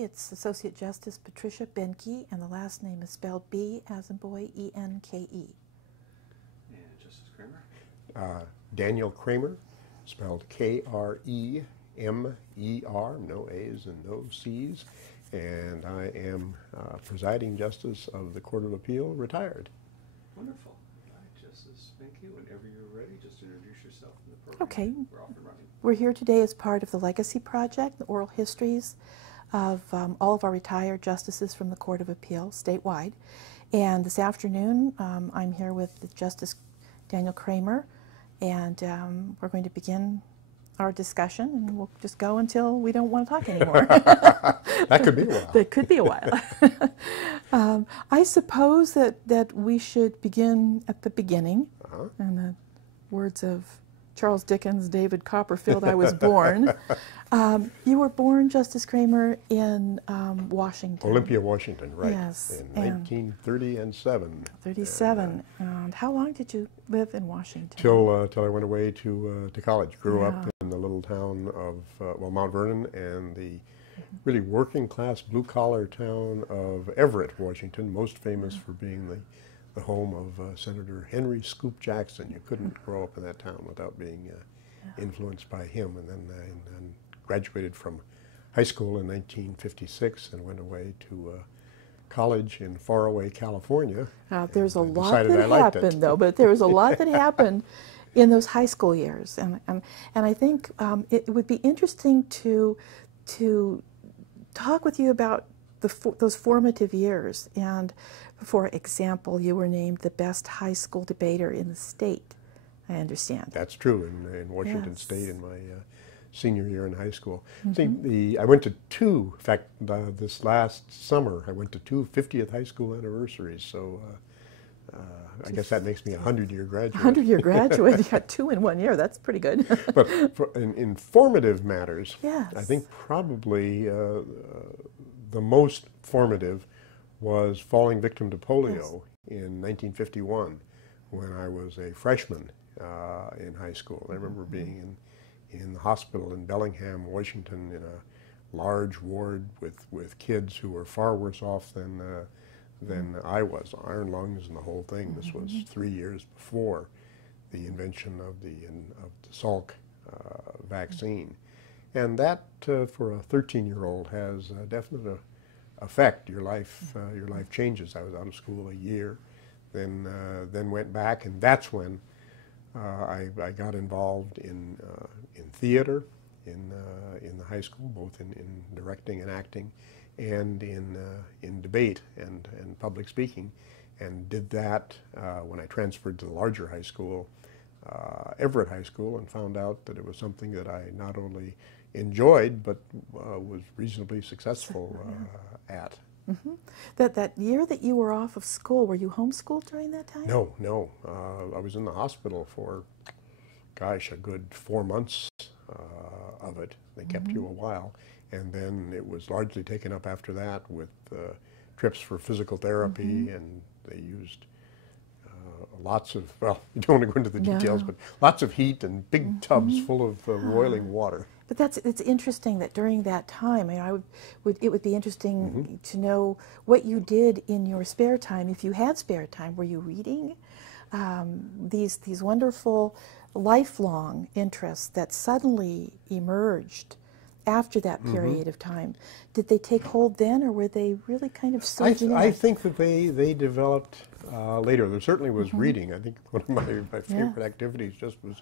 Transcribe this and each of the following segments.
today. It's Associate Justice Patricia Benke, and the last name is spelled B as in boy, E-N-K-E. And Justice Kremer? Daniel Kremer, spelled K-R-E-M-E-R, no A's and no C's, and I am presiding justice of the Court of Appeal, retired. Wonderful. All right, Justice Benke, whenever you're ready, just introduce yourself in the program. Okay. We're off and running. We're here today as part of the Legacy Project, the oral histories of all of our retired justices from the Court of Appeal statewide. And this afternoon, I'm here with Justice Daniel Kremer, and we're going to begin our discussion, and we'll just go until we don't want to talk anymore. That could be a while. That could be a while. I suppose that we should begin at the beginning. In the words of Charles Dickens, David Copperfield, I was born. You were born, Justice Kremer, in Washington. Olympia, Washington, right. Yes. In 1937. 37. And how long did you live in Washington? Till I went away to college. Grew up in the little town of, Mount Vernon, and the really working class blue collar town of Everett, Washington, most famous for being the home of Senator Henry Scoop Jackson. You couldn't grow up in that town without being influenced by him. And then and graduated from high school in 1956 and went away to college in faraway California. There's a lot that happened, though, but there was a lot that happened in those high school years. And I think it would be interesting to talk with you about those formative years. And for example, you were named the best high school debater in the state, I understand. That's true, in Washington State in my senior year in high school. See, I went to two, in fact, this last summer, I went to two 50th high school anniversaries, so I guess that makes me a 100-year graduate. 100-year graduate, you got two in 1 year, that's pretty good. But in formative matters, yes. I think probably the most formative was falling victim to polio in 1951 when I was a freshman in high school. I remember being in the hospital in Bellingham, Washington, in a large ward with kids who were far worse off than I was. Iron lungs and the whole thing. This was 3 years before the invention of the Salk vaccine. And that, for a 13-year-old, has a definite effect. Your life changes. I was out of school a year, then went back, and that's when I got involved in theater in the high school, both in directing and acting, and in debate and public speaking, and did that when I transferred to the larger high school, Everett High School, and found out that it was something that I not only enjoyed but was reasonably successful at. That year that you were off of school, were you homeschooled during that time? No. I was in the hospital for, gosh, a good 4 months of it. They kept you a while, and then it was largely taken up after that with trips for physical therapy, and they used lots of, well, you don't want to go into the details, but lots of heat and big tubs full of boiling water. But it's interesting that during that time, it would be interesting to know what you did in your spare time, if you had spare time. Were you reading these wonderful lifelong interests that suddenly emerged after that period of time? Did they take hold then, or were they really kind of surging I think that they developed later. There certainly was reading. I think one of my favorite activities just was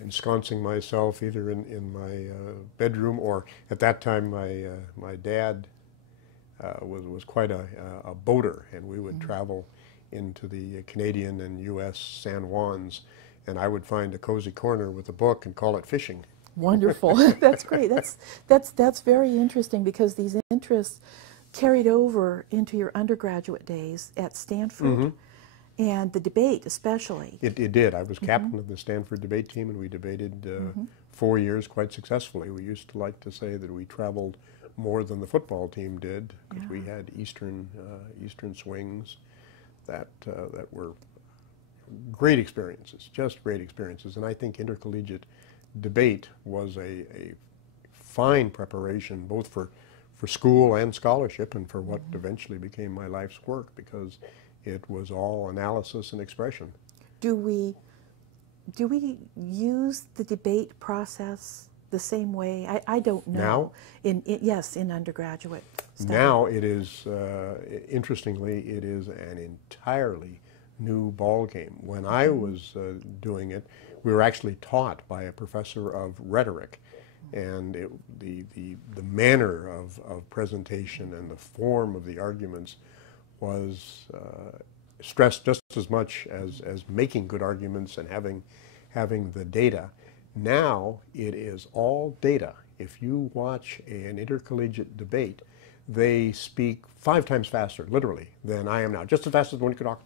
ensconcing myself either in my bedroom, or at that time my dad was quite a boater, and we would travel into the Canadian and U.S. San Juans, and I would find a cozy corner with a book and call it fishing. Wonderful. That's great. That's very interesting, because these interests carried over into your undergraduate days at Stanford. And the debate, especially. It did. I was captain of the Stanford debate team, and we debated 4 years quite successfully. We used to like to say that we traveled more than the football team did, because we had Eastern swings that were great experiences, just great experiences. And I think intercollegiate debate was a fine preparation both for school and scholarship and for what eventually became my life's work, because it was all analysis and expression. Do we use the debate process the same way? I don't know. Now? Yes, in undergraduate study. Now it is, interestingly, it is an entirely new ball game. When I was doing it, we were actually taught by a professor of rhetoric, and the manner of presentation and the form of the arguments was stressed just as much as making good arguments and having the data. Now it is all data. If you watch an intercollegiate debate, they speak 5 times faster, literally, than I am now, just as fast as when you could talk.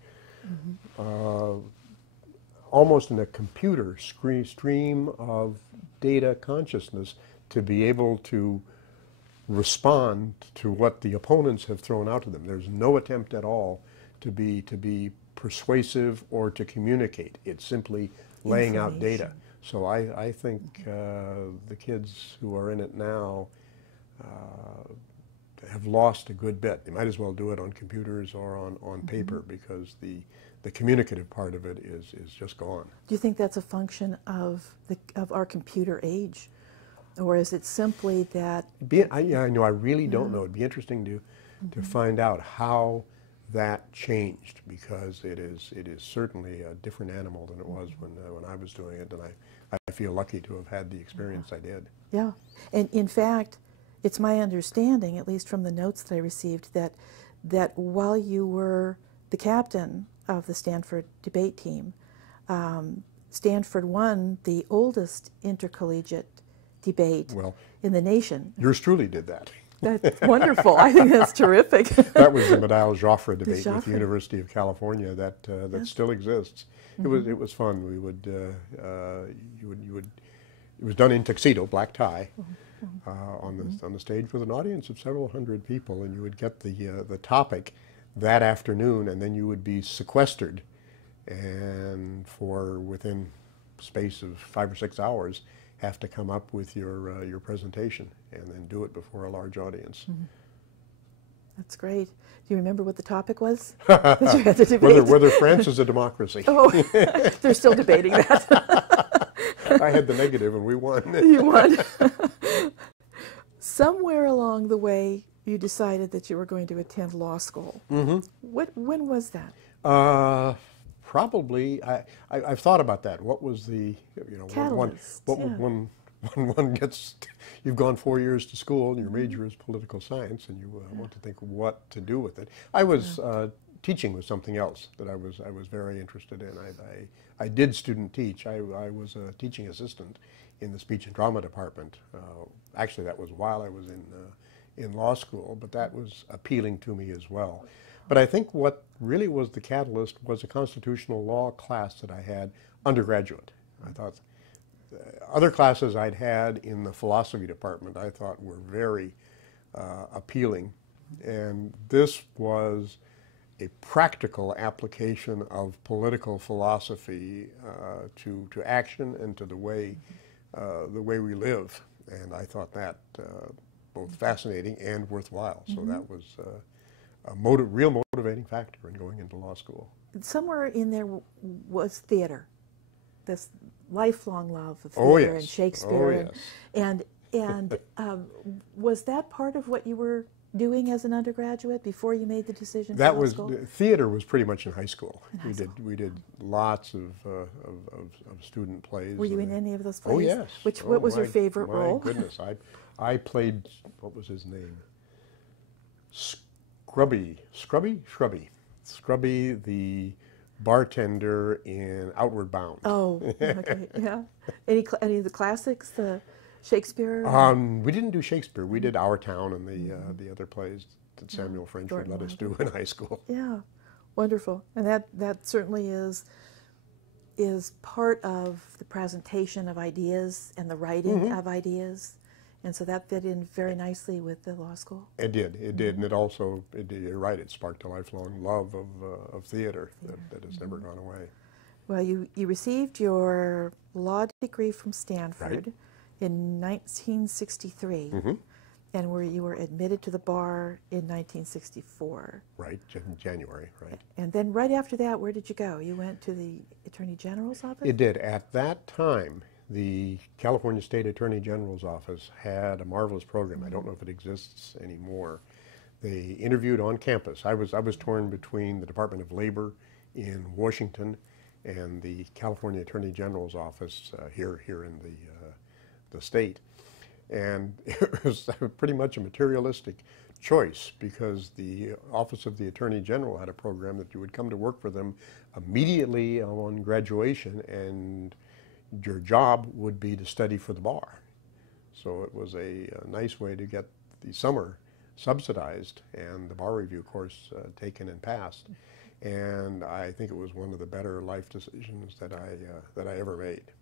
Almost in a computer stream of data consciousness to be able to respond to what the opponents have thrown out to them. There's no attempt at all to be persuasive or to communicate. It's simply laying out data. So I think the kids who are in it now have lost a good bit. They might as well do it on computers or on paper, because the communicative part of it is just gone. Do you think that's a function of our computer age, or is it simply that? I know. I really don't know. It'd be interesting to find out how that changed, because it is certainly a different animal than it was when I was doing it, and I feel lucky to have had the experience I did. Yeah, and in fact, it's my understanding, at least from the notes that I received, that while you were the captain of the Stanford debate team, Stanford won the oldest intercollegiate debate in the nation. Yours truly did that. That's wonderful. I think that's terrific. That was the Medal-Joffre debate with the University of California that still exists. It was fun. We would it was done in tuxedo, black tie, on the stage with an audience of several hundred people, and you would get the topic that afternoon, and then you would be sequestered, and for within space of 5 or 6 hours, have to come up with your presentation and then do it before a large audience. That's great. Do you remember what the topic was that you had to debate? Whether France is a democracy. Oh, they're still debating that. I had the negative and we won. You won. Somewhere along the way, you decided that you were going to attend law school. When was that? Probably, I've thought about that. What was the, catalyst? When one gets, you've gone 4 years to school and your major is political science, and you want to think what to do with it. I was, teaching was something else that I was very interested in. I did student teach. I was a teaching assistant in the speech and drama department. Actually, that was while I was in law school, but that was appealing to me as well. But I think what really was the catalyst was a constitutional law class that I had undergraduate. I thought other classes I'd had in the philosophy department I thought were very appealing, and this was a practical application of political philosophy to action and to the way we live, and I thought that both fascinating and worthwhile. So that was a real motivating factor in going into law school. Somewhere in there was theater, this lifelong love of theater and Shakespeare. And was that part of what you were doing as an undergraduate before you made the decision for law school? Theater was pretty much in high school. We did lots of student plays. Were you in any of those plays? Oh yes. What was your favorite role? My goodness, I played, what was his name? Scrubby, the bartender in Outward Bound. Oh, okay, yeah. Any of the classics, the Shakespeare? We didn't do Shakespeare. We did Our Town and the other plays that Samuel French would let us do in high school. Yeah, wonderful. And that certainly is part of the presentation of ideas and the writing of ideas. And so that fit in very nicely with the law school. It did, and it also, you're right, it sparked a lifelong love of theater that has never gone away. Well, you received your law degree from Stanford. Right. in 1963, and where you were admitted to the bar in 1964. Right, January, right. And then right after that, where did you go? You went to the Attorney General's office? It did. At that time, the California State Attorney General's office had a marvelous program. I don't know if it exists anymore. They interviewed on campus. I was torn between the Department of Labor in Washington and the California Attorney General's office here in the state. And it was pretty much a materialistic choice, because the Office of the Attorney General had a program that you would come to work for them immediately on graduation, and your job would be to study for the bar. So it was a nice way to get the summer subsidized and the bar review course taken and passed. And I think it was one of the better life decisions that I ever made.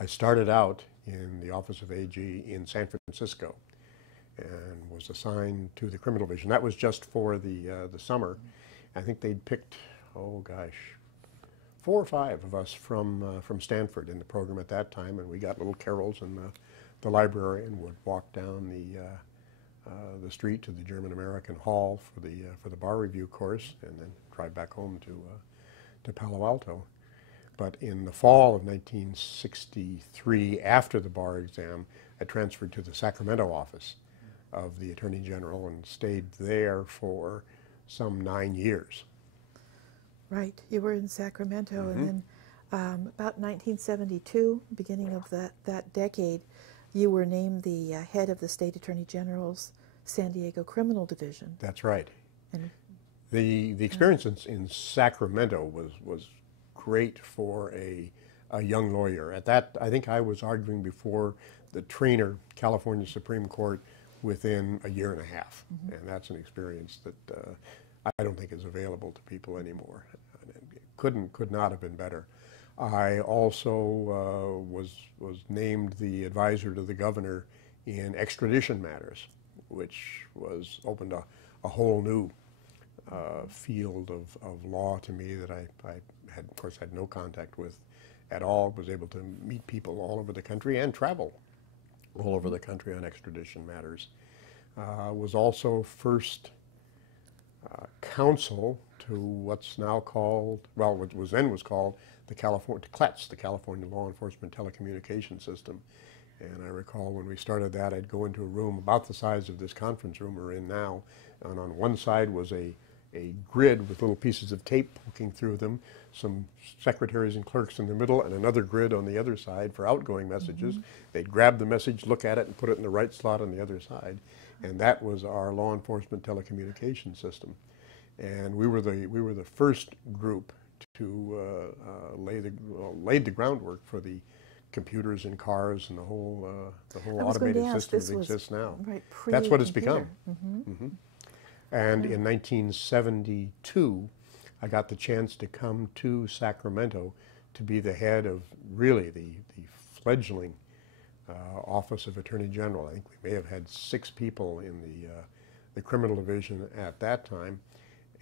I started out in the Office of AG in San Francisco and was assigned to the criminal division. That was just for the summer. I think they'd picked, oh gosh, 4 or 5 of us from Stanford in the program at that time, and we got little carols in the library and would walk down the street to the German-American Hall for the bar review course, and then drive back home to Palo Alto. But in the fall of 1963, after the bar exam, I transferred to the Sacramento office of the Attorney General and stayed there for some 9 years. Right, you were in Sacramento, and then about 1972, beginning of that decade, you were named the head of the State Attorney General's San Diego Criminal Division. That's right. And the experience in Sacramento was great for a young lawyer. At that, I think I was arguing before the trainer, California Supreme Court, within a year and a half. And that's an experience that I don't think is available to people anymore. Could not have been better. I also was named the advisor to the governor in extradition matters, which opened a whole new field of law to me that I had, of course, had no contact with at all. Was able to meet people all over the country and travel all over the country on extradition matters. Was also first counsel to what's now called, well, what was then called the CLETS, the California Law Enforcement Telecommunication System. And I recall when we started that, I'd go into a room about the size of this conference room we're in now, and on one side was a grid with little pieces of tape poking through them, some secretaries and clerks in the middle, and another grid on the other side for outgoing messages. They'd grab the message, look at it, and put it in the right slot on the other side. And that was our law enforcement telecommunication system. And we were the first group to laid the groundwork for the computers in cars and the whole automated system that exists now. Right, that's what it's become. And in 1972, I got the chance to come to Sacramento to be the head of really the fledgling Office of Attorney General. I think we may have had 6 people in the criminal division at that time,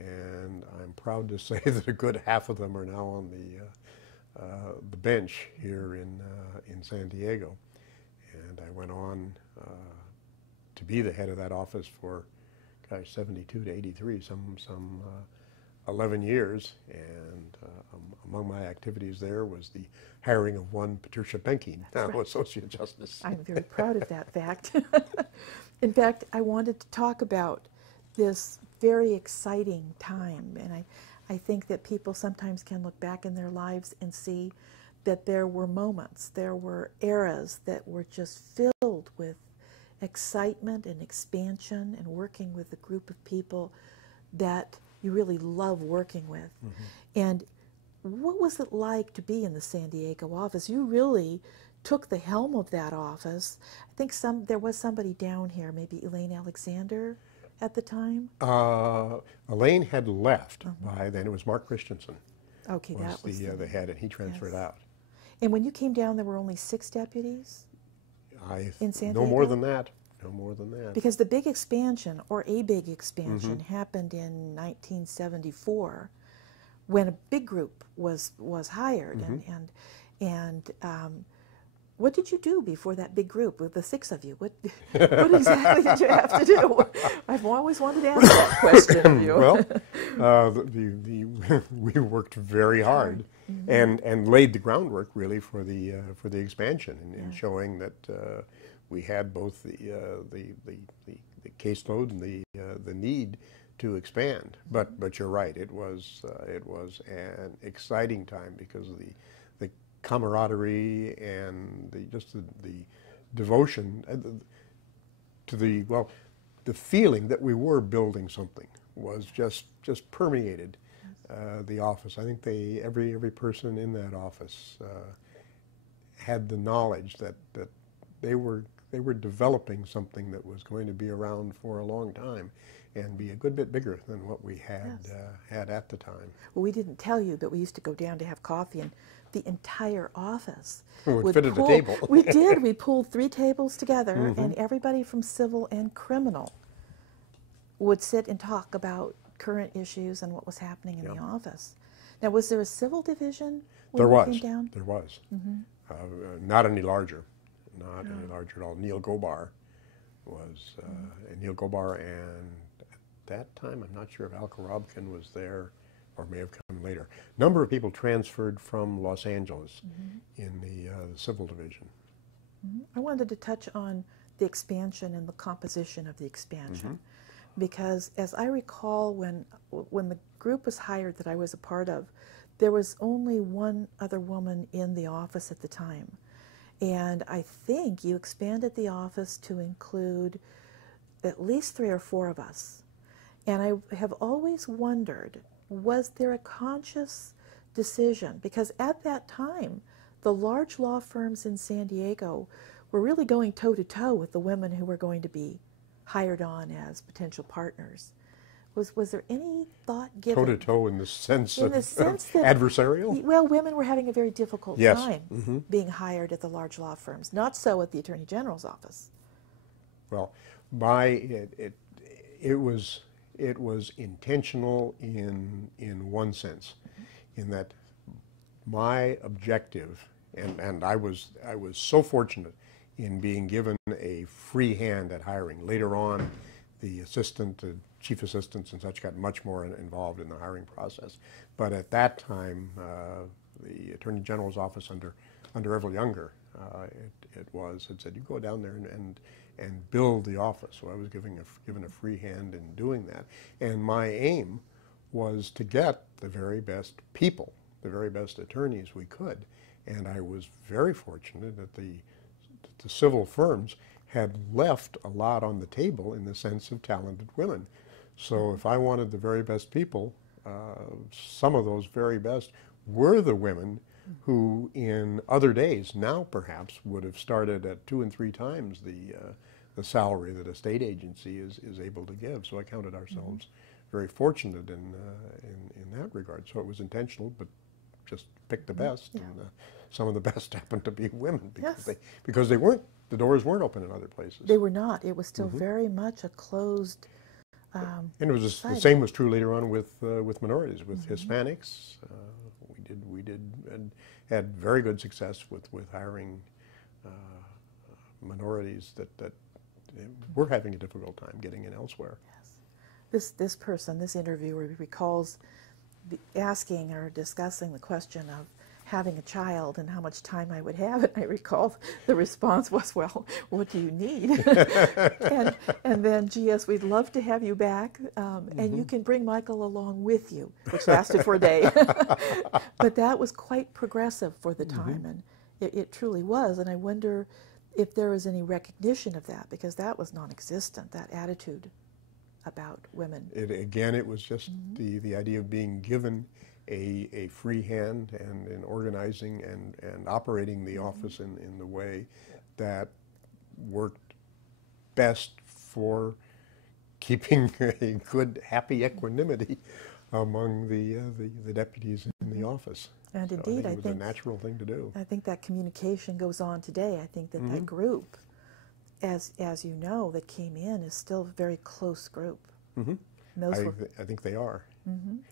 and I'm proud to say that a good half of them are now on the bench here in San Diego. And I went on to be the head of that office for, gosh, 72 to 83, some 11 years. And among my activities there was the hiring of one Patricia Benke, now Associate Justice. I'm very proud of that fact. In fact, I wanted to talk about this very exciting time, and I think that people sometimes can look back in their lives and see that there were moments, there were eras that were just filled with excitement and expansion and working with a group of people that you really love working with. And what was it like to be in the San Diego office? You really took the helm of that office. I think there was somebody down here, maybe Elaine Alexander at the time? Elaine had left by then. It was Mark Christensen. Okay, that was the head, and he transferred out. And when you came down, there were only 6 deputies in San Diego? No more than that. No more than that. Because the big expansion, or a big expansion, happened in 1974, when a big group was hired, and what did you do before that big group with the 6 of you? What exactly did you have to do? I've always wanted to ask that question of you. Well, we worked very hard and laid the groundwork really for the expansion in showing that we had both the caseload and the need to expand. But you're right, it was an exciting time because of the camaraderie and the devotion to the feeling that we were building something was just permeated the office. I think every person in that office had the knowledge that they were developing something that was going to be around for a long time and be a good bit bigger than what we had had at the time. Well, we didn't tell you, but we used to go down to have coffee, and the entire office would fit at a table. We did. We pulled 3 tables together, and everybody from civil and criminal would sit and talk about current issues and what was happening in the office. Now, was there a civil division when you came down? There was. Not any larger. Not any larger at all. Neil Gobar was, and Neil Gobar, and at that time, I'm not sure if Al Karabkin was there or may have come later. A number of people transferred from Los Angeles in the civil division. I wanted to touch on the expansion and the composition of the expansion, because as I recall, when the group was hired that I was a part of, there was only one other woman in the office at the time. And I think you expanded the office to include at least 3 or 4 of us. And I have always wondered, was there a conscious decision? Because at that time, the large law firms in San Diego were really going toe-to-toe with the women who were going to be hired on as potential partners. Was there any thought given? Toe-to-toe in the sense of adversarial? Well, women were having a very difficult time being hired at the large law firms. Not so at the Attorney General's office. Well, it was intentional in one sense, in that my objective, and I was so fortunate in being given a free hand at hiring. Later on, the chief assistants and such got much more involved in the hiring process. But at that time, the Attorney General's office under Everett Younger, had said, you go down there and build the office. So I was given a free hand in doing that. And my aim was to get the very best people, the very best attorneys we could. And I was very fortunate that the civil firms had left a lot on the table in the sense of talented women. So if I wanted the very best people, some of those very best were the women who in other days, now perhaps, would have started at 2 and 3 times the salary that a state agency is able to give. So I counted ourselves very fortunate in that regard. So it was intentional, but just picked the best. And some of the best happened to be women because the doors weren't open in other places. They were not. It was still very much a closed and it was the same was true later on with minorities, with Hispanics. We did and had very good success with hiring minorities that were having a difficult time getting in elsewhere. Yes. This interviewer recalls asking or discussing the question of having a child and how much time I would have, and I recall the response was, well, what do you need? and then, GS, we'd love to have you back, and you can bring Michael along with you, which lasted for a day. But that was quite progressive for the time, and it truly was, and I wonder if there was any recognition of that, because that was non-existent, that attitude about women. It was just the idea of being given a free hand and in organizing and operating the office in the way that worked best for keeping a good, happy equanimity among the deputies in the office. And so indeed, I think it was a natural thing to do. I think that communication goes on today. I think that that group, as you know, that came in is still a very close group. I think they are.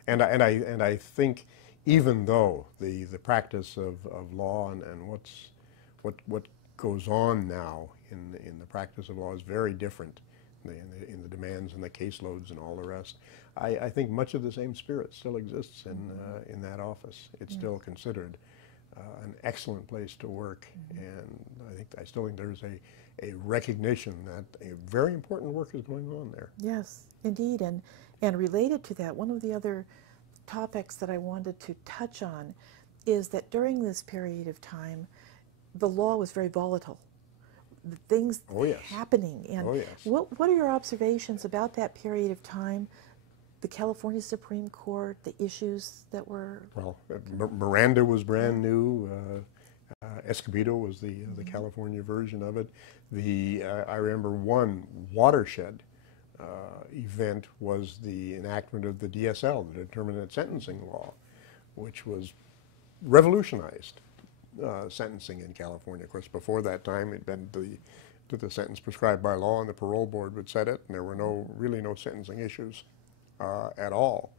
And I think even though the practice of law and what goes on now in the practice of law is very different in the demands and the caseloads and all the rest. I think much of the same spirit still exists in that office. It's still considered an excellent place to work, and I still think there's a recognition that a very important work is going on there. Yes, indeed, and related to that, one of the other topics that I wanted to touch on is that during this period of time, the law was very volatile. The things happening, and what are your observations about that period of time? The California Supreme Court, the issues that were... Well, Miranda was brand new. Escobedo was the California version of it. I remember one watershed event was the enactment of the DSL, the Determinate Sentencing Law, which was revolutionized sentencing in California. Of course, before that time, it had been the sentence prescribed by law, and the parole board would set it, and there were really no sentencing issues at all.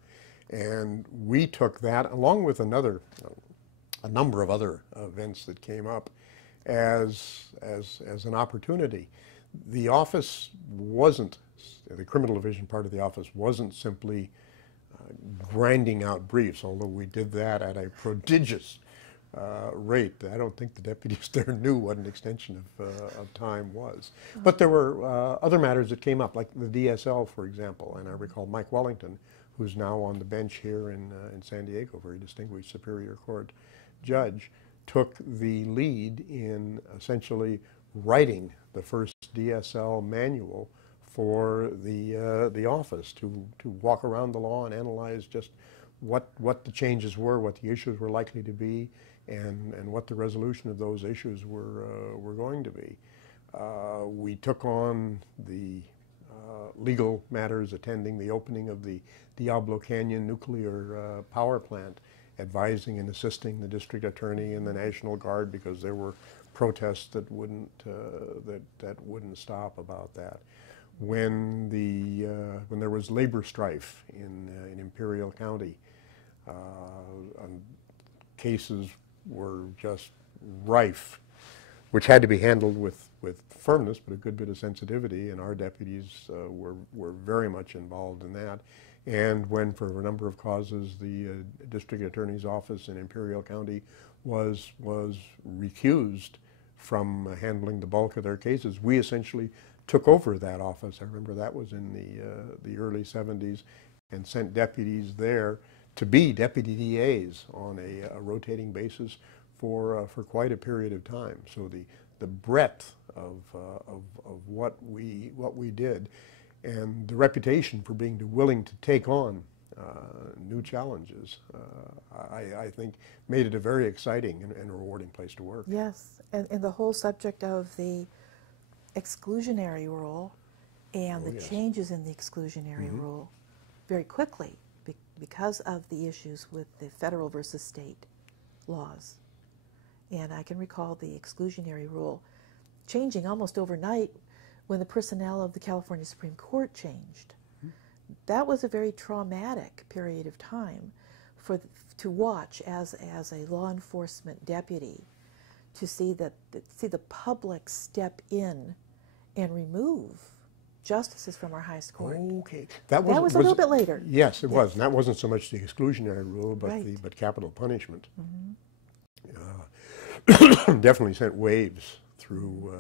And we took that, along with a number of other events that came up, as an opportunity. The office wasn't, the criminal division part of the office wasn't simply grinding out briefs, although we did that at a prodigious rate. I don't think the deputies there knew what an extension of time was. But there were other matters that came up, like the DSL, for example. And I recall Mike Wellington, who's now on the bench here in San Diego, very distinguished Superior Court judge, took the lead in essentially writing the first DSL manual for the office to walk around the law and analyze just what the changes were, what the issues were likely to be, and what the resolution of those issues were going to be. We took on the legal matters attending the opening of the Diablo Canyon nuclear power plant, advising and assisting the district attorney and the National Guard because there were protests that wouldn't stop about that. When there was labor strife in Imperial County, cases were just rife, which had to be handled with firmness, but a good bit of sensitivity, and our deputies were very much involved in that. And when, for a number of causes, the district attorney's office in Imperial County was recused from handling the bulk of their cases, we essentially took over that office. I remember that was in the early 70s, and sent deputies there to be deputy DAs on a rotating basis for quite a period of time. So the breadth of what we did, and the reputation for being willing to take on new challenges, I think made it a very exciting and rewarding place to work. Yes, and the whole subject of the exclusionary rule and the changes in the exclusionary rule very quickly because of the issues with the federal versus state laws. And I can recall the exclusionary rule changing almost overnight when the personnel of the California Supreme Court changed. That was a very traumatic period of time to watch as a law enforcement deputy, to see the public step in and remove justices from our highest court. Okay, that was a little bit later. Yes, it was, and that wasn't so much the exclusionary rule, but but capital punishment. Definitely sent waves through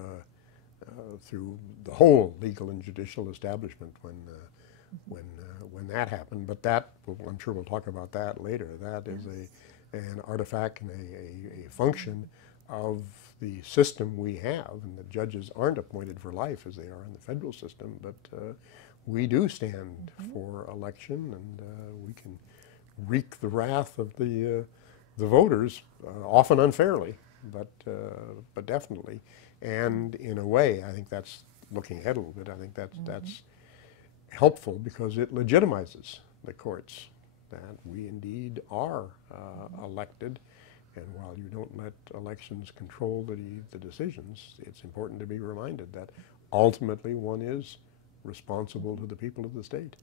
the whole legal and judicial establishment when that happened. But that, I'm sure we'll talk about that later. That is an artifact and a function of the system we have, and the judges aren't appointed for life as they are in the federal system, but we do stand for election, and we can wreak the wrath of the voters, often unfairly, but definitely. And in a way, I think that's, looking ahead a little bit, I think that's helpful because it legitimizes the courts, that we indeed are elected. And while you don't let elections control the decisions, it's important to be reminded that ultimately one is responsible to the people of the state.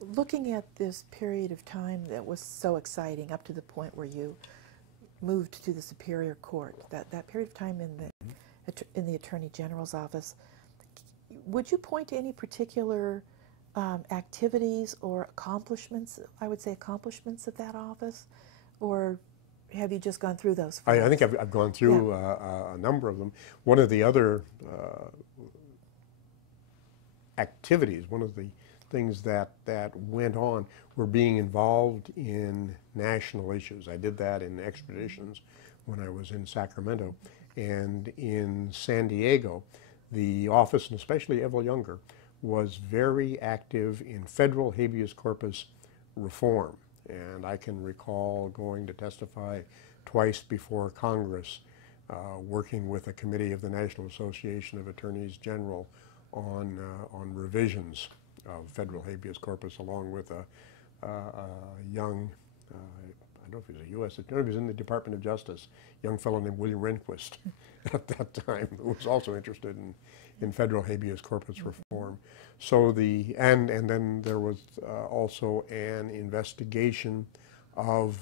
Looking at this period of time that was so exciting up to the point where you moved to the Superior Court, that period of time in the in the Attorney General's office. Would you point to any particular activities or accomplishments, I would say accomplishments of that office, or have you just gone through those? I think I've gone through a number of them. One of the other activities, one of the things that went on, were being involved in national issues. I did that in extraditions when I was in Sacramento. And in San Diego, the office, and especially Evel Younger, was very active in federal habeas corpus reform. And I can recall going to testify twice before Congress, working with a committee of the National Association of Attorneys General on revisions of federal habeas corpus, along with a young, I don't know if he was a U.S. attorney, he was in the Department of Justice, young fellow named William Rehnquist at that time, who was also interested in federal habeas corpus reform. So and then there was also an investigation of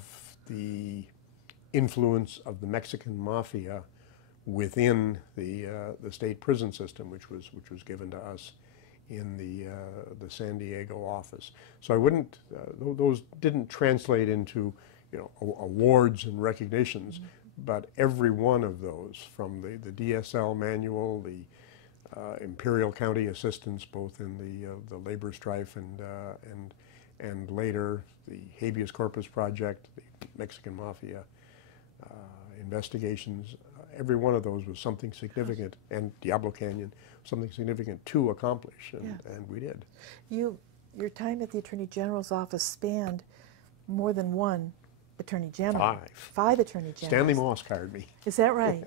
the influence of the Mexican mafia within the state prison system, which was given to us in the San Diego office. So I wouldn't; those didn't translate into awards and recognitions, but every one of those, from the DSL manual, the Imperial County assistance, both in the labor strife and later the habeas corpus project, the Mexican mafia investigations, every one of those was something significant, and Diablo Canyon, something significant to accomplish, and we did. Your time at the Attorney General's office spanned more than one Attorney General. Five Attorney Generals. Stanley Mosk hired me. Is that right?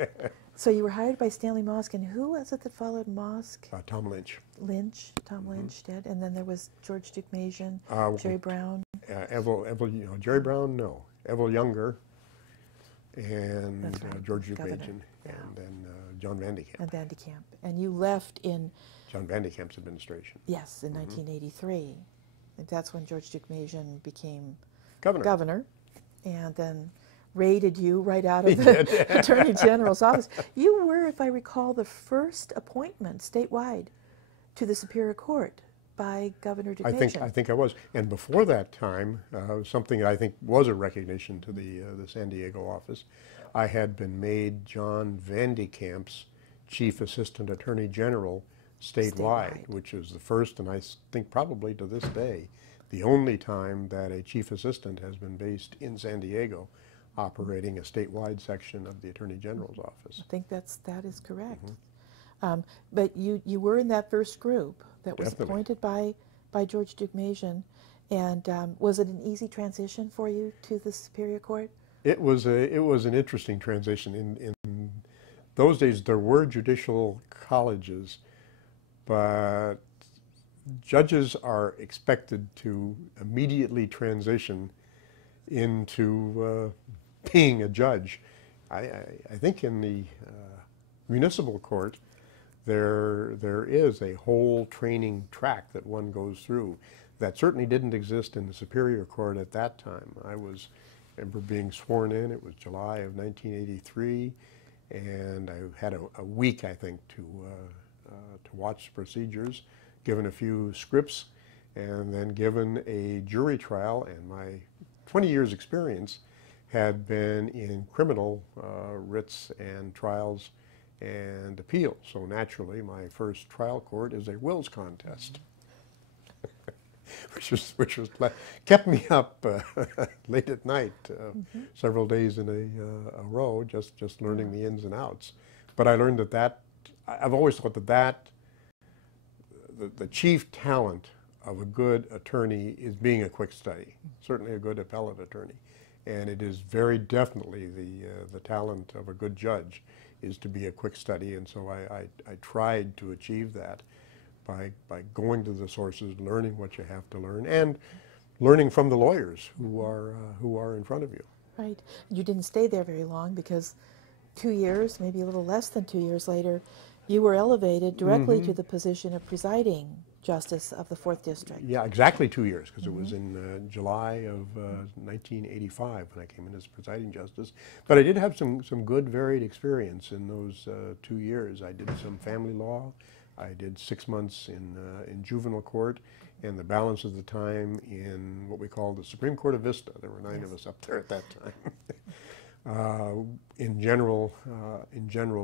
So you were hired by Stanley Mosk, and who was it that followed Mosk? Tom Lynch. Tom Lynch did, and then there was George Dukmasian, Jerry Brown. Jerry Brown, no. Evel Younger, and right. George Dukmasian, and then John Van de Kamp. And Van de Kamp. And you left in... John Van de Kamp's administration. Yes, in 1983. And that's when George Dukmasian became governor. And then raided you right out of the Attorney General's office. You were, if I recall, the first appointment statewide to the Superior Court by Governor Dukmasian. I think I was. And before that time, something I think was a recognition to the San Diego office, I had been made John Van de Kamp's Chief Assistant Attorney General statewide, which is the first, and I think probably to this day, the only time that a chief assistant has been based in San Diego, operating a statewide section of the Attorney General's office. I think that is correct. But you were in that first group that was appointed by George Dukmasian, and was it an easy transition for you to the Superior Court? It was an interesting transition. In those days, there were judicial colleges, but judges are expected to immediately transition into being a judge. I think in the municipal court there is a whole training track that one goes through that certainly didn't exist in the Superior Court at that time. I remember being sworn in. It was July of 1983, and I had a week, I think, to watch procedures, given a few scripts, and then given a jury trial. And my 20 years experience had been in criminal writs and trials and appeals. So naturally, my first trial court is a wills contest, which was kept me up late at night, several days in a row, just learning the ins and outs. But I learned that I've always thought that the chief talent of a good attorney is being a quick study, certainly a good appellate attorney. And it is very definitely the talent of a good judge is to be a quick study. And so I tried to achieve that by going to the sources, learning what you have to learn, and learning from the lawyers who are in front of you. Right. You didn't stay there very long, because 2 years, maybe a little less than 2 years later, you were elevated directly to the position of presiding justice of the 4th District. Yeah, exactly 2 years, because it was in July of 1985 when I came in as presiding justice. But I did have some good varied experience in those 2 years. I did some family law. I did 6 months in juvenile court, and the balance of the time in what we call the Supreme Court of Vista. There were 9 of us up there at that time. In general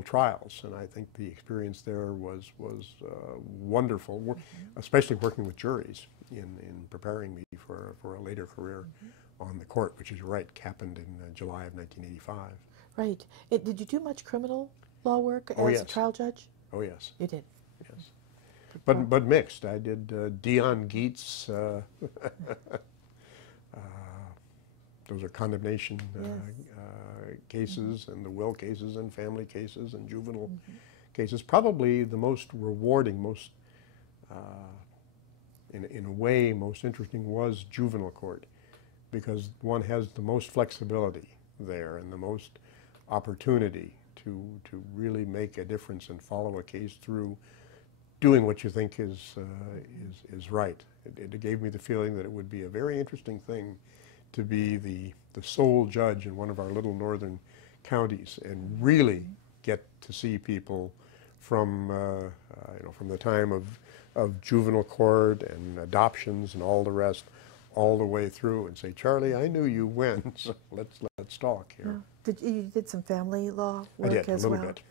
trials, and I think the experience there was wonderful, especially working with juries in preparing me for a later career on the court, which is right, happened in July of 1985. Right. Did you do much criminal law work as a trial judge? Oh yes. You did. Yes, but mixed. I did Dion Geet's. Those are condemnation cases, and the will cases, and family cases, and juvenile cases. Probably the most rewarding, most, in a way, most interesting was juvenile court, because one has the most flexibility there and the most opportunity to really make a difference and follow a case through, doing what you think is right. It gave me the feeling that it would be a very interesting thing to be the sole judge in one of our little northern counties and really get to see people from from the time of juvenile court and adoptions and all the rest, all the way through, and say, Charlie, I knew you when, so let's talk here. Yeah. You did some family law work I did, as a well? little bit.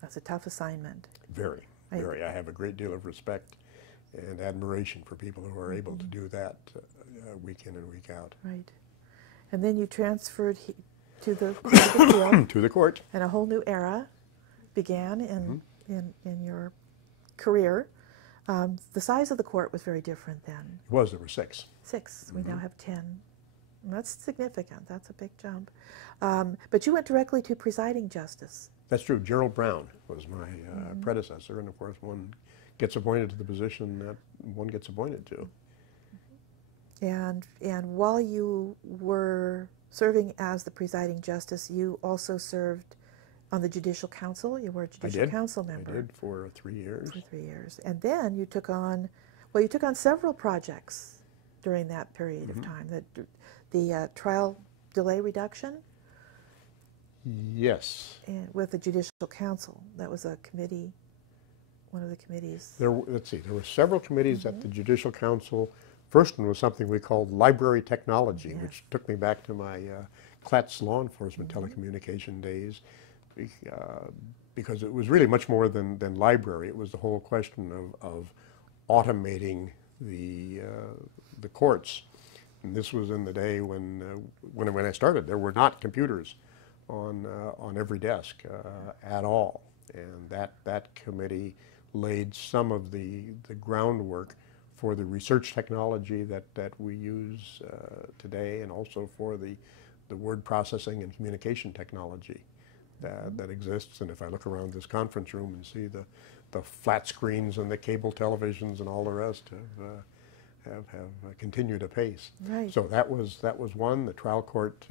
That's a tough assignment. Very. I have a great deal of respect and admiration for people who are able to do that week in and week out. Right. And then you transferred to the field. To the court. And a whole new era began in your career. The size of the court was very different then. It was. There were 6. 6. We now have 10. And that's significant. That's a big jump. But you went directly to presiding justice. That's true. Gerald Brown was my predecessor, and of course one gets appointed to the position that one gets appointed to. And while you were serving as the presiding justice, you also served on the Judicial Council. You were a Judicial Council member. I did for 3 years. For 3 years. And then you took on several projects during that period of time. The trial delay reduction? Yes. And with the Judicial Council. That was a committee, one of the committees. Let's see, there were several committees at the Judicial Council. First one was something we called library technology, which took me back to my CLATS law enforcement telecommunication days, because it was really much more than library. It was the whole question of automating the courts. And this was in the day when I started. There were not computers on every desk at all, and that committee laid some of the groundwork for the research technology that we use today, and also for the word processing and communication technology that exists. And if I look around this conference room and see the flat screens and the cable televisions and all the rest have continued apace. Right. So that was one. The trial court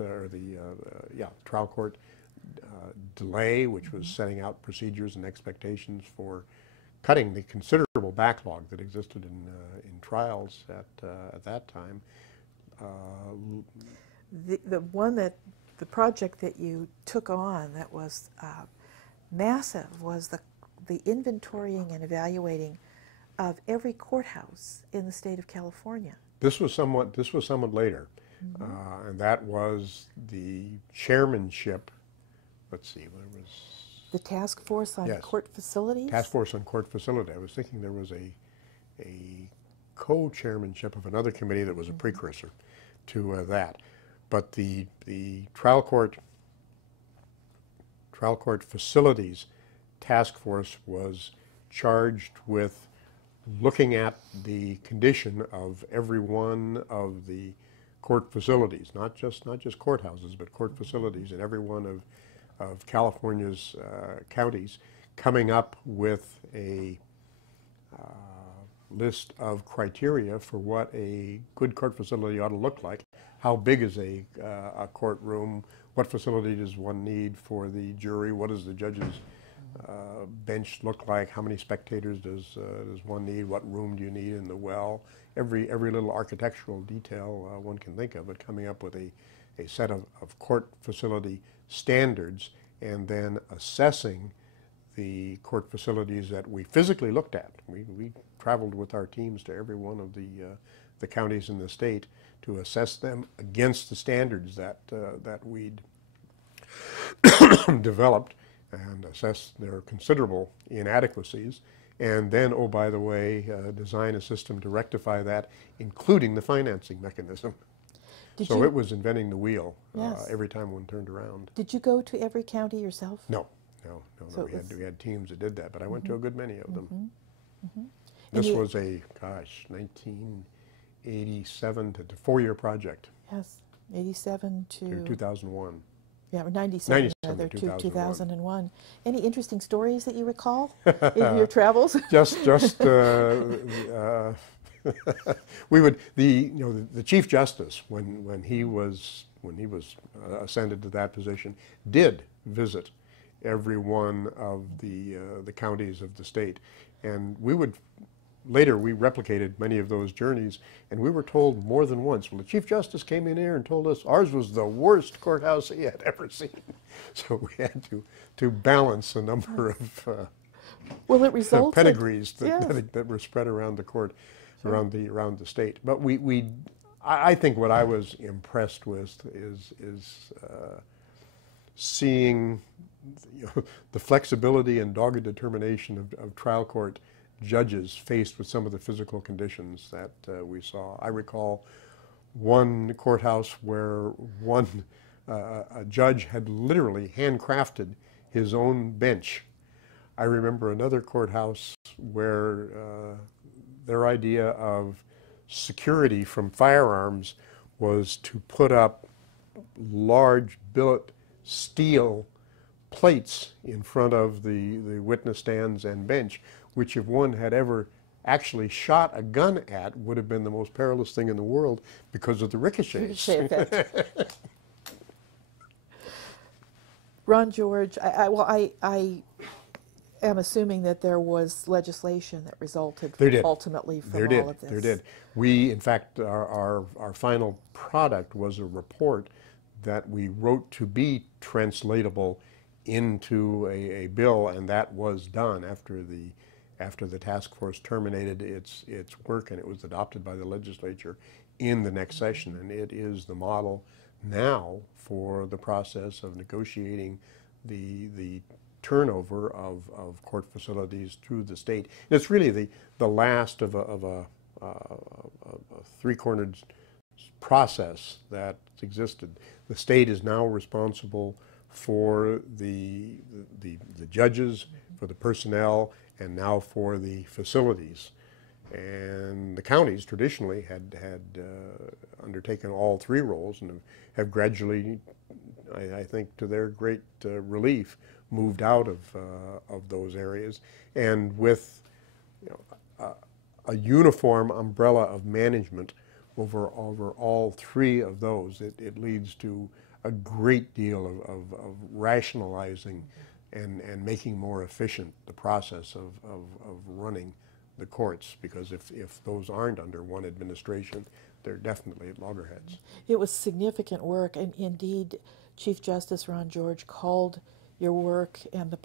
trial court delay, which was setting out procedures and expectations for cutting the considerable backlog that existed in trials at that time. The project that you took on that was massive was the inventorying and evaluating of every courthouse in the state of California. This was somewhat later, and that was the chairmanship. Let's see, what it was. The task force on court facilities? Task force on court facility. I was thinking there was a co-chairmanship of another committee that was a precursor to that. But the trial court facilities task force was charged with looking at the condition of every one of the court facilities, not just courthouses, but court facilities in every one of California's counties, coming up with a list of criteria for what a good court facility ought to look like. How big is a courtroom? What facility does one need for the jury? What is the judge's bench look like? How many spectators does one need? What room do you need in the well? Every little architectural detail one can think of, but coming up with a set of court facility standards and then assessing the court facilities that we physically looked at. We traveled with our teams to every one of the counties in the state to assess them against the standards that we'd developed and assess their considerable inadequacies. And then, oh, by the way, design a system to rectify that, including the financing mechanism. So it was inventing the wheel every time one turned around. Did you go to every county yourself? No. So we had teams that did that, but I went to a good many of them. This was a, 1987 to 4-year project. Yes, 87 to 2001. Yeah, 97 to 2001. Any interesting stories that you recall in your travels? We would the Chief Justice when he was ascended to that position did visit every one of the counties of the state, and we replicated many of those journeys, and we were told more than once, well, the Chief Justice came in here and told us ours was the worst courthouse he had ever seen. So we had to balance a number of well, it resulted pedigrees that were spread around the court, around the state. But I think what I was impressed with is seeing the flexibility and dogged determination of trial court judges faced with some of the physical conditions that we saw. I recall one courthouse where a judge had literally handcrafted his own bench. I remember another courthouse where their idea of security from firearms was to put up large billet steel plates in front of the witness stands and bench, which if one had ever actually shot a gun at would have been the most perilous thing in the world because of the ricochets. effect. Ron George, I am assuming that there was legislation that resulted ultimately from all of this. There did. We, in fact, our final product was a report that we wrote to be translatable into a bill, and that was done after the task force terminated its work, and it was adopted by the legislature in the next session. And it is the model now for the process of negotiating the turnover of court facilities through the state. And it's really the last of a three-cornered process that existed. The state is now responsible for the judges, for the personnel, and now for the facilities. And the counties traditionally had undertaken all three roles and have gradually, I think to their great relief, moved out of those areas. And with a uniform umbrella of management over all three of those, it leads to a great deal of rationalizing and making more efficient the process of running the courts, because if those aren't under one administration, they're definitely at loggerheads. It was significant work, and indeed Chief Justice Ron George called your work and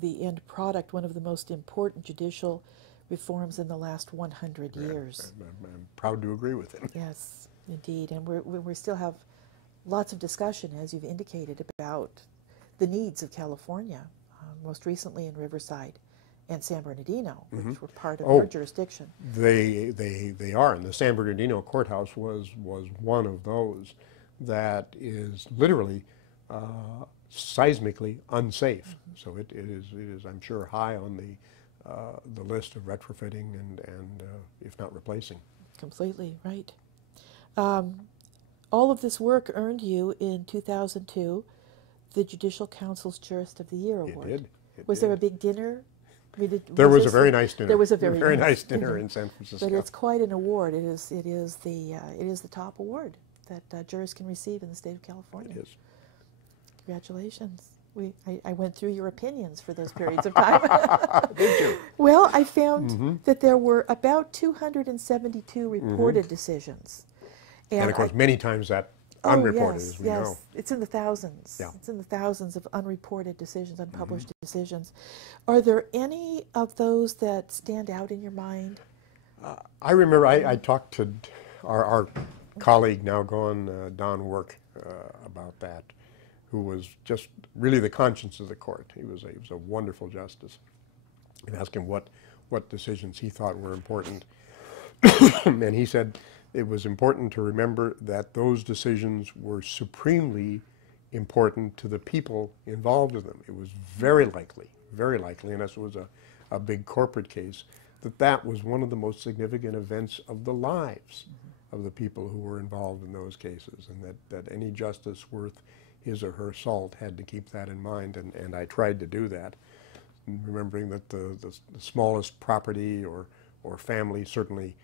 the end product one of the most important judicial reforms in the last 100 years. I'm proud to agree with him. Yes, indeed, and we still have lots of discussion, as you've indicated, about the needs of California, most recently in Riverside and San Bernardino, which were part of your jurisdiction. They are, and the San Bernardino courthouse was one of those that is literally seismically unsafe. So it is, I'm sure, high on the list of retrofitting and if not replacing. Completely, right. All of this work earned you in 2002 the Judicial Council's Jurist of the Year Award. It did. Was there a big dinner? There was a very nice dinner. There was a very nice dinner in San Francisco. But it's quite an award. It is the top award that jurists can receive in the state of California. It is. Congratulations. I went through your opinions for those periods of time. Did you? Well, I found that there were about 272 reported decisions. And of course, many times that Oh, unreported, yes, as we yes. know. It's in the thousands. Yeah. It's in the thousands of unreported decisions, unpublished decisions. Are there any of those that stand out in your mind? I remember I talked to our colleague, now gone, Don Work, about that, who was just really the conscience of the court. He was a wonderful justice. And asked him what decisions he thought were important. And he said it was important to remember that those decisions were supremely important to the people involved in them. It was very likely, unless it was a big corporate case, that was one of the most significant events of the lives of the people who were involved in those cases, and that any justice worth his or her salt had to keep that in mind, and I tried to do that, remembering that the smallest property or family, certainly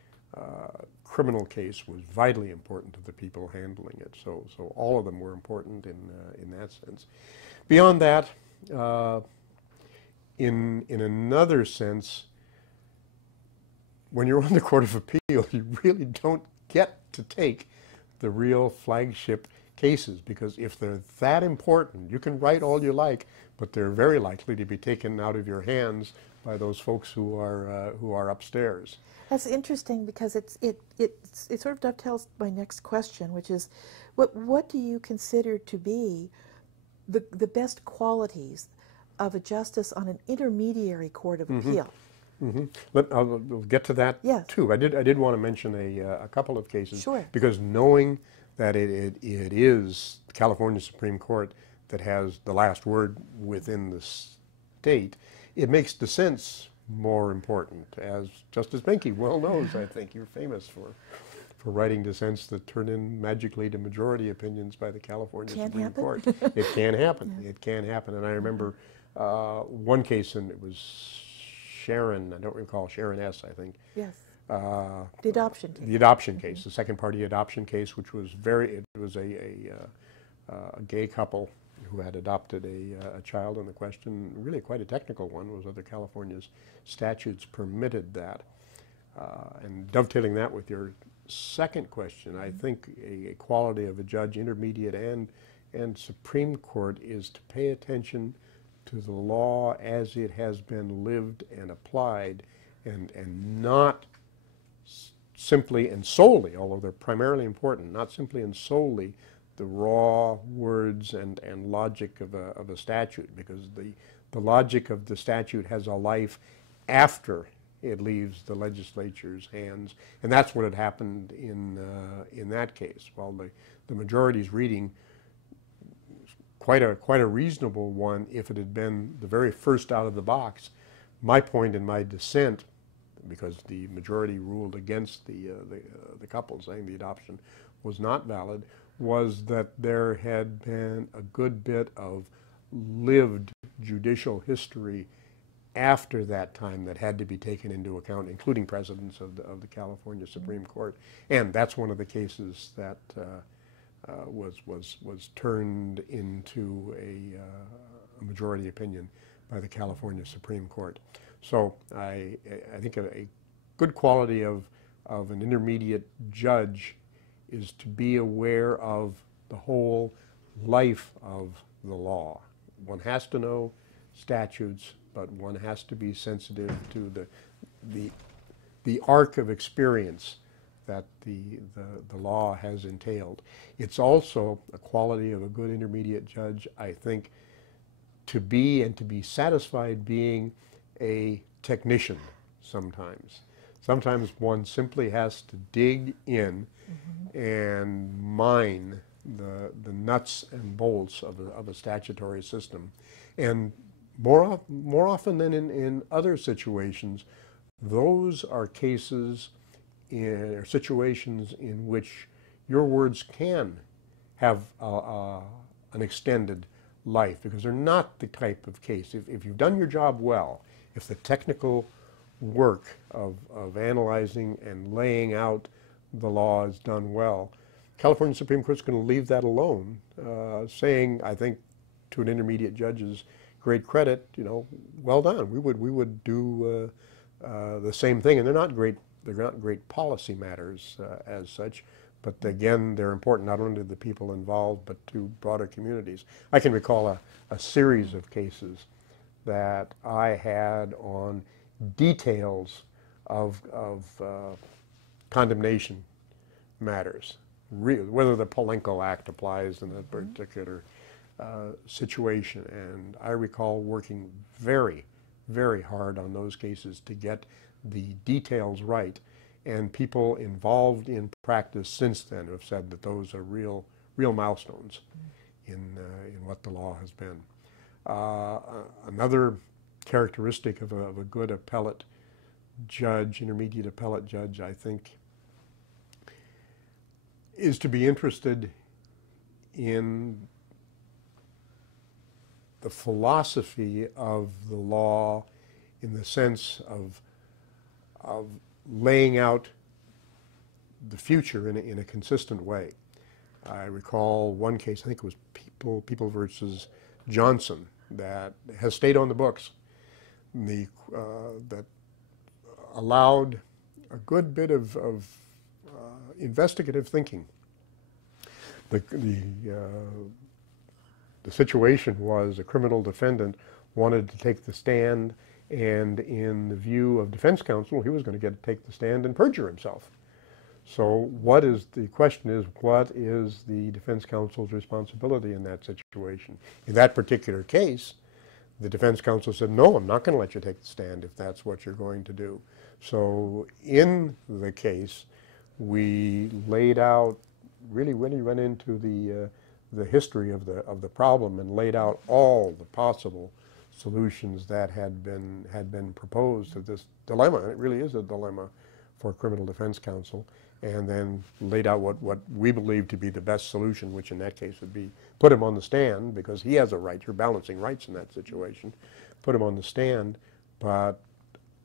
criminal case, was vitally important to the people handling it. So all of them were important in that sense. Beyond that, in another sense, when you're on the Court of Appeal, you really don't get to take the real flagship cases, because if they're that important, you can write all you like, but they're very likely to be taken out of your hands by those folks who are upstairs. That's interesting, because it sort of dovetails my next question, which is, what do you consider to be the best qualities of a justice on an intermediary court of appeal? We'll get to that too. I did want to mention a couple of cases, Sure. because knowing that it is the California Supreme Court that has the last word within the state, it makes dissents more important, as Justice Benke well knows. I think you're famous for writing dissents that turn in magically to majority opinions by the California Supreme Court. It can happen. It can happen. And I remember one case, and it was Sharon, I don't recall, Sharon S., I think. Yes. The adoption case. The adoption case, the second party adoption case, which was it was a gay couple who had adopted a child, and the question, really quite a technical one, was whether California's statutes permitted that. And dovetailing that with your second question, I think a quality of a judge, intermediate and Supreme Court, is to pay attention to the law as it has been lived and applied, and not simply and solely, although they're primarily important, not simply and solely the raw words and logic of a statute, because the logic of the statute has a life after it leaves the legislature's hands, and that's what had happened in that case. While the majority's reading, quite a reasonable one if it had been the very first out of the box, my point in my dissent, because the majority ruled against the couple, saying the adoption was not valid, was that there had been a good bit of lived judicial history after that time that had to be taken into account, including precedents of the California Supreme Court. And that's one of the cases that was turned into a majority opinion by the California Supreme Court. So I think a good quality of an intermediate judge is to be aware of the whole life of the law. One has to know statutes, but one has to be sensitive to the arc of experience that the law has entailed. It's also a quality of a good intermediate judge, I think, to be satisfied being a technician sometimes. Sometimes one simply has to dig in and mine the nuts and bolts of a statutory system. And more often than in other situations, those are cases or situations in which your words can have an extended life, because they're not the type of case. If you've done your job well, if the technical work of analyzing and laying out the law is done well, California Supreme Court's going to leave that alone, saying, I think, to an intermediate judge's great credit, well done. We would do the same thing, and they're not great policy matters as such, but again, they're important not only to the people involved, but to broader communities. I can recall a series of cases that I had on details of condemnation matters, whether the Palenko Act applies in a particular situation. And I recall working very, very hard on those cases to get the details right. And people involved in practice since then have said that those are real milestones in what the law has been. Another characteristic of a good appellate judge, intermediate appellate judge, I think, is to be interested in the philosophy of the law in the sense of laying out the future in a consistent way. I recall one case, I think it was People versus Johnson, that has stayed on the books, that allowed a good bit of investigative thinking. The situation was a criminal defendant wanted to take the stand, and in the view of defense counsel, he was going to take the stand and perjure himself. So the question is, what is the defense counsel's responsibility in that situation? In that particular case, the defense counsel said, no, I'm not going to let you take the stand if that's what you're going to do. So in the case, we laid out, really went into the history of the problem and laid out all the possible solutions that had been proposed to this dilemma. And it really is a dilemma for criminal defense counsel, and then laid out what we believe to be the best solution, which in that case would be put him on the stand, because he has a right. You're balancing rights in that situation. Put him on the stand, but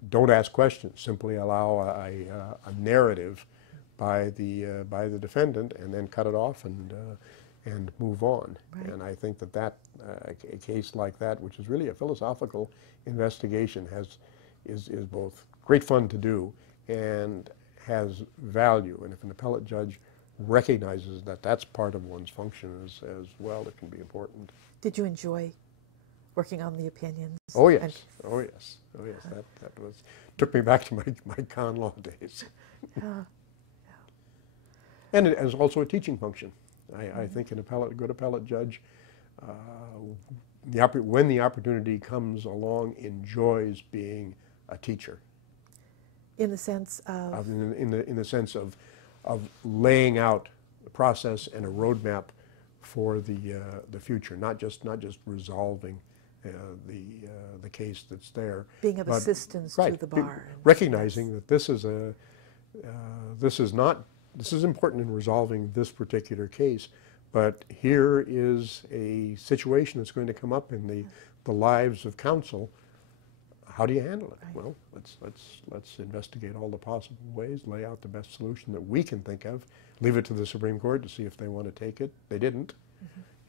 don't ask questions. Simply allow a narrative by the defendant, and then cut it off and move on. Right. And I think that a case like that, which is really a philosophical investigation, is both great fun to do and has value. And if an appellate judge recognizes that that's part of one's function as well, it can be important. Did you enjoy working on the opinions? Oh yes, oh yes, oh yes. That took me back to my con law days. Yeah. And it is also a teaching function. I think a good appellate judge, when the opportunity comes along, enjoys being a teacher. In the sense of? In the sense of laying out the process and a roadmap for the future, not just resolving the case that's there. Being of assistance to the bar. Recognizing that this is important in resolving this particular case, but here is a situation that's going to come up in the lives of counsel. How do you handle it? Right. Well, let's investigate all the possible ways, lay out the best solution that we can think of, leave it to the Supreme Court to see if they want to take it. They didn't,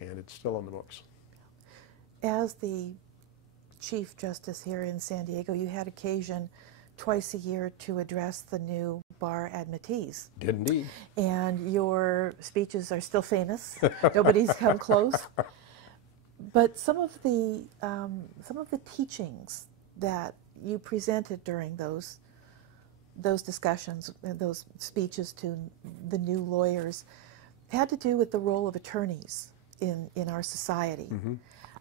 and it's still on the books. As the Chief Justice here in San Diego, you had occasion twice a year to address the new bar admittees. Did indeed. And your speeches are still famous. Nobody's come close. But some of the teachings that you presented during those discussions, those speeches to the new lawyers, had to do with the role of attorneys in our society.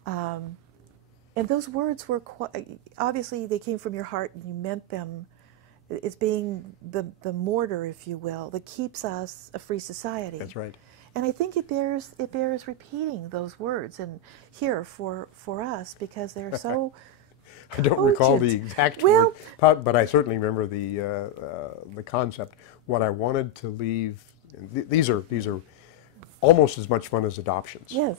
And those words were obviously they came from your heart, and you meant them as being the mortar, if you will, that keeps us a free society. That's right. And I think it bears repeating those words and here for us, because they're so I don't recall the exact word, but I certainly remember the concept. What I wanted to leave, these are almost as much fun as adoptions. Yes.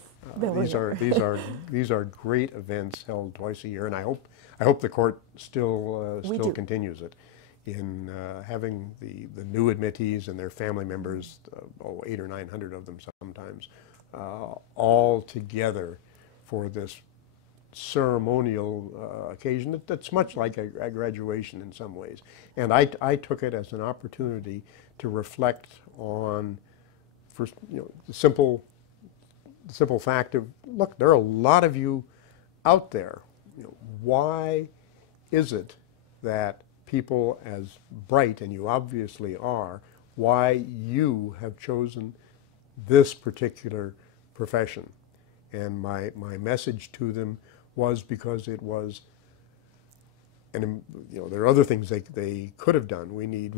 These are great events held twice a year, and I hope the court still continues it in having the new admittees and their family members, 800 or 900 of them sometimes, all together for this ceremonial occasion that's much like a graduation in some ways. And I took it as an opportunity to reflect on, first, the simple fact of, look, there are a lot of you out there. Why is it that people as bright, and you obviously are, why you have chosen this particular profession? And my message to them was, because it was, and there are other things they could have done. We need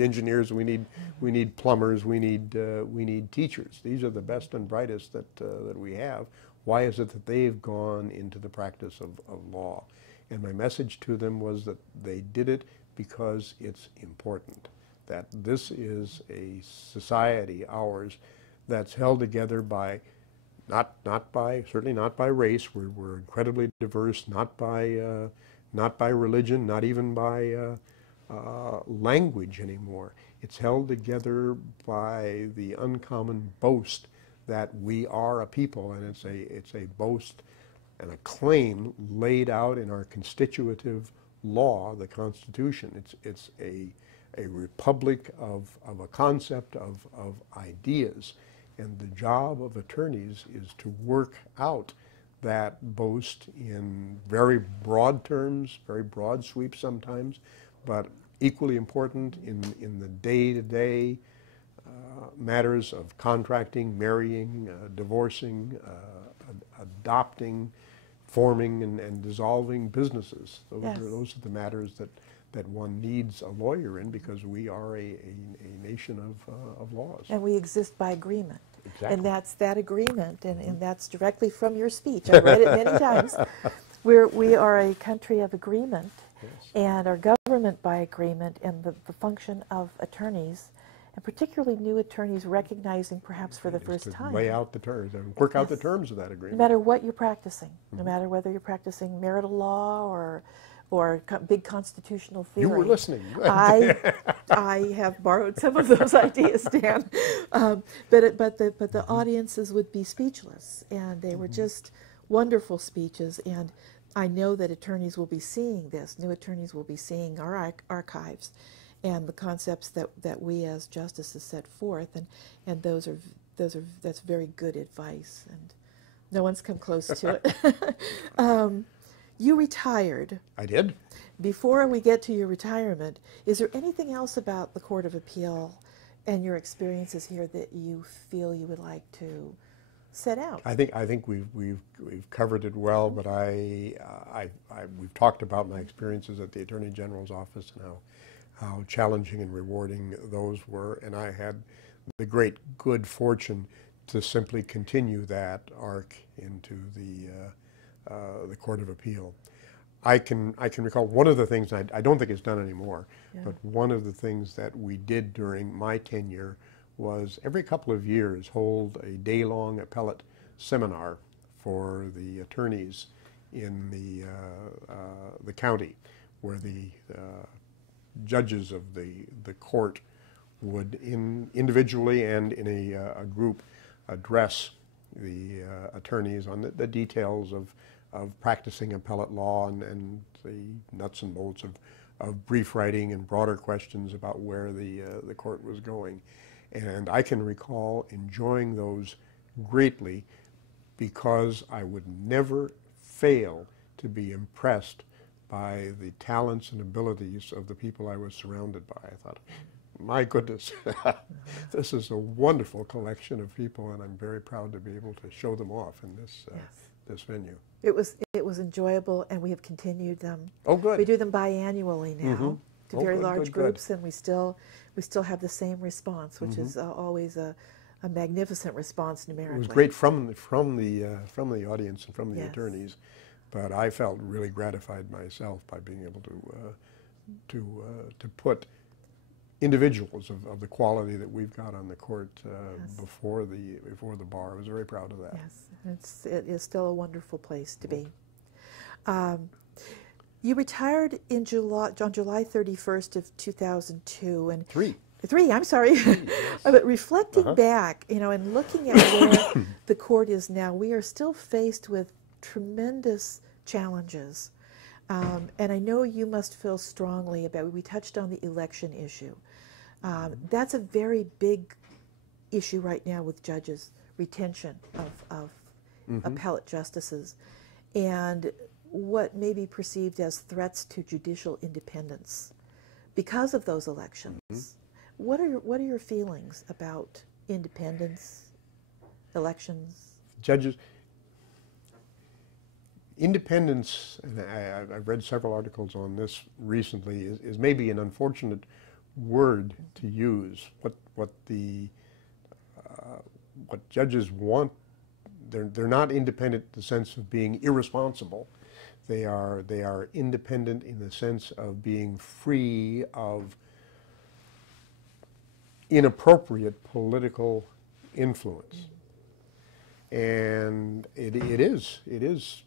engineers, we need plumbers, we need teachers. These are the best and brightest that we have. Why is it that they've gone into the practice of law? And my message to them was that they did it because it's important. That this is a society, ours, that's held together by certainly not by race. We're incredibly diverse, not by religion, not even by language anymore. It's held together by the uncommon boast that we are a people, and it's a boast and a claim laid out in our constitutive law, the Constitution. It's a republic of a concept of ideas. And the job of attorneys is to work out that boast in very broad terms, very broad sweeps sometimes, but equally important in the day-to-day matters of contracting, marrying, divorcing, adopting, forming and dissolving businesses. Those are the matters that one needs a lawyer in, because we are a nation of laws. And we exist by agreement. Exactly. And that's that agreement, and that's directly from your speech. I've read it many times. We are a country of agreement, Yes. and our government by agreement, and the function of attorneys, and particularly new attorneys recognizing perhaps for the first time. Lay out the terms and work out the terms of that agreement. No matter what you're practicing, no matter whether you're practicing marital law or big constitutional theory. You were listening. I have borrowed some of those ideas, Dan. But the audiences would be speechless, and they were just wonderful speeches. And I know that attorneys will be seeing this. New attorneys will be seeing our archives and the concepts that we as justices set forth, and that's very good advice, and no one's come close to it. You retired. I did. Before we get to your retirement, is there anything else about the Court of Appeal and your experiences here that you feel you would like to set out? I think we've covered it well, but we've talked about my experiences at the Attorney General's office and how challenging and rewarding those were, and I had the great good fortune to simply continue that arc into the Court of Appeal. I can recall one of the things, I don't think it's done anymore, but one of the things that we did during my tenure was every couple of years hold a day-long appellate seminar for the attorneys in the county, where the judges of the court would individually and in a group address the attorneys on the details of practicing appellate law and the nuts and bolts of brief writing and broader questions about where the court was going. And I can recall enjoying those greatly, because I would never fail to be impressed by the talents and abilities of the people I was surrounded by. I thought, my goodness, this is a wonderful collection of people, and I'm very proud to be able to show them off in this venue. It was enjoyable, and we have continued them. Oh, good. We do them biannually now to very good, large good, groups, good. And we still have the same response, which is always a magnificent response numerically. It was great from the audience and from the attorneys, but I felt really gratified myself by being able to put individuals of the quality that we've got on the court before the bar. I was very proud of that. Yes, it is still a wonderful place to be. You retired on July 31st of 2002, and 3, I'm sorry. But reflecting back, and looking at where the court is now, we are still faced with tremendous challenges. And I know you must feel strongly about, we touched on the election issue. That's a very big issue right now with judges, retention of appellate justices, and what may be perceived as threats to judicial independence because of those elections. What are your feelings about independence, elections? Judges, independence, and I've read several articles on this recently, is maybe an unfortunate word to use. What judges want, they're not independent in the sense of being irresponsible. They are independent in the sense of being free of inappropriate political influence. And it is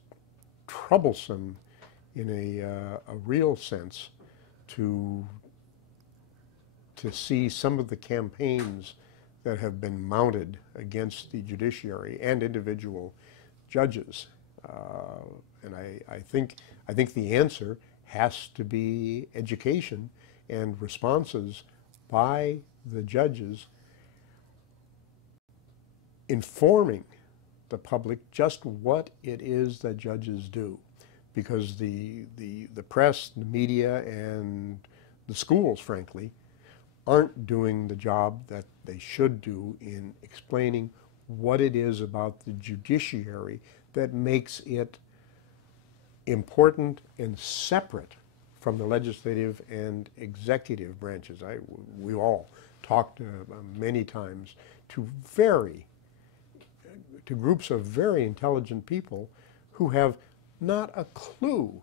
troublesome in a real sense to see some of the campaigns that have been mounted against the judiciary and individual judges. And I think the answer has to be education and responses by the judges informing the public just what it is that judges do. Because the press, the media, and the schools, frankly, aren't doing the job that they should do in explaining what it is about the judiciary that makes it important and separate from the legislative and executive branches. We all talked many times to groups of very intelligent people who have not a clue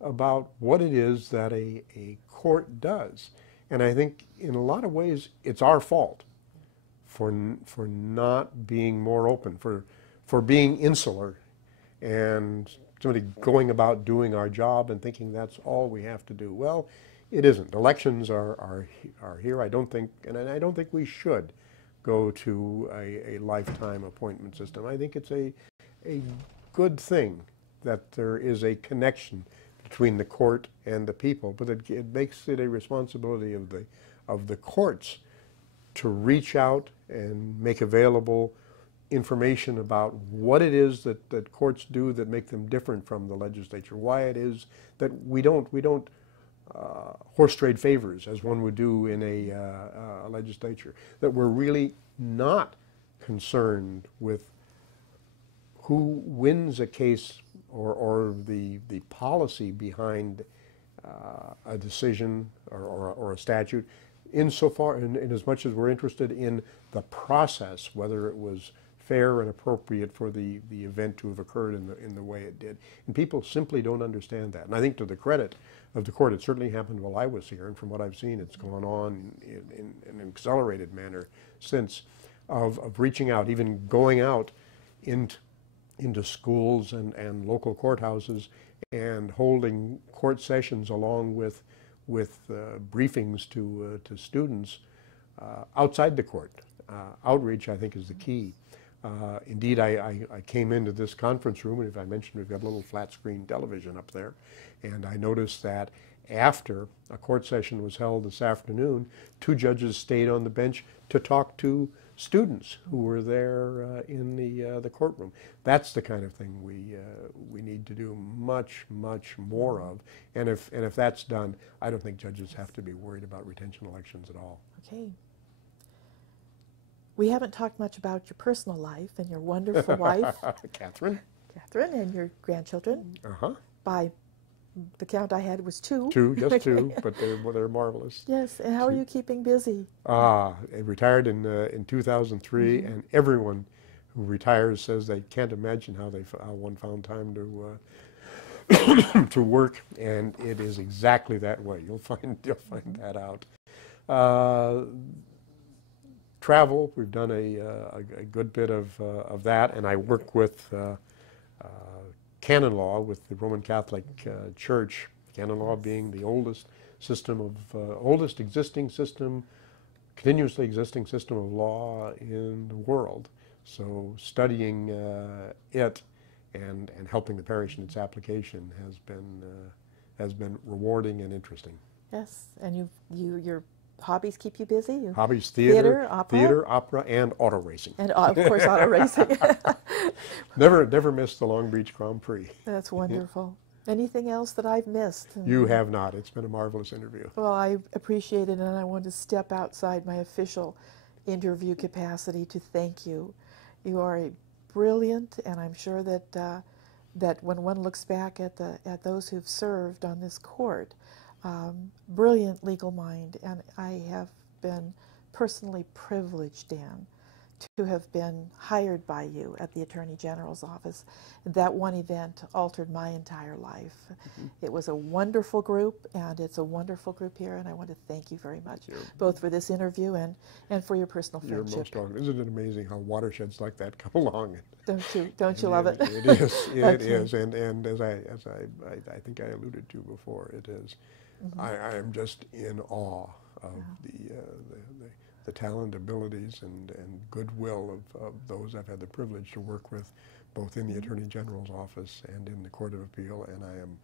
about what it is that a court does. And I think in a lot of ways it's our fault for not being more open, for being insular and somebody going about doing our job and thinking that's all we have to do. Well, it isn't. Elections are here. I don't think we should go to a lifetime appointment system. I think it's a good thing that there is a connection between the court and the people, but it makes it a responsibility of the courts to reach out and make available information about what it is that courts do that make them different from the legislature, why it is that we don't horse trade favors as one would do in a legislature, that we're really not concerned with who wins a case or the policy behind a decision or a statute, insofar in as much as we're interested in the process, whether it was fair and appropriate for the event to have occurred in the way it did. And people simply don't understand that. And I think to the credit of the court, it certainly happened while I was here, and from what I've seen, it's gone on in an accelerated manner since, of reaching out, even going out into schools and local courthouses and holding court sessions along with briefings to students outside the court. Outreach, I think, is the key. Indeed, I came into this conference room, and as I mentioned, we've got a little flat screen television up there, and I noticed that after a court session was held this afternoon, 2 judges stayed on the bench to talk to students who were there in the courtroom. That's the kind of thing we need to do much more of, and if that's done, I don't think judges have to be worried about retention elections at all. Okay. We haven't talked much about your personal life and your wonderful wife, Catherine, and your grandchildren. By the count I had was 2. Just 2, but they're marvelous. Yes, and how are you keeping busy? I retired in 2003, and everyone who retires says they can't imagine how one found time to work, and it is exactly that way. You'll find that out. Travel, we've done a good bit of that, and I work with canon law with the Roman Catholic Church, canon law being the oldest existing system continuously existing system of law in the world. So studying it and helping the parish in its application has been rewarding and interesting. Yes, and your hobbies keep you busy? Hobbies: theater, opera, and auto racing. And of course, auto racing. Never missed the Long Beach Grand Prix. That's wonderful. Anything else that I've missed? You have not. It's been a marvelous interview. Well, I appreciate it, and I want to step outside my official interview capacity to thank you. You are brilliant, and I'm sure that that when one looks back at those who've served on this court, brilliant legal mind, and I have been personally privileged, Dan, to have been hired by you at the Attorney General's office. That one event altered my entire life. Mm-hmm. It was a wonderful group, and it's a wonderful group here, and I want to thank you very much, both for this interview and for your personal friendship. You're most welcome. Isn't it amazing how watersheds like that come along? Don't you love it? It is. It is. And as I think I alluded to before, it is. Mm-hmm. I am just in awe of the talent, abilities, and goodwill of those I've had the privilege to work with, both in the Attorney General's office and in the Court of Appeal, and I am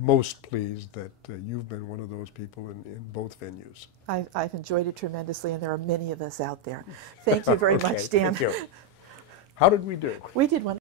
most pleased that you've been one of those people in both venues. I've enjoyed it tremendously, and there are many of us out there. Thank you very much, Dan. Thank you. How did we do? We did one.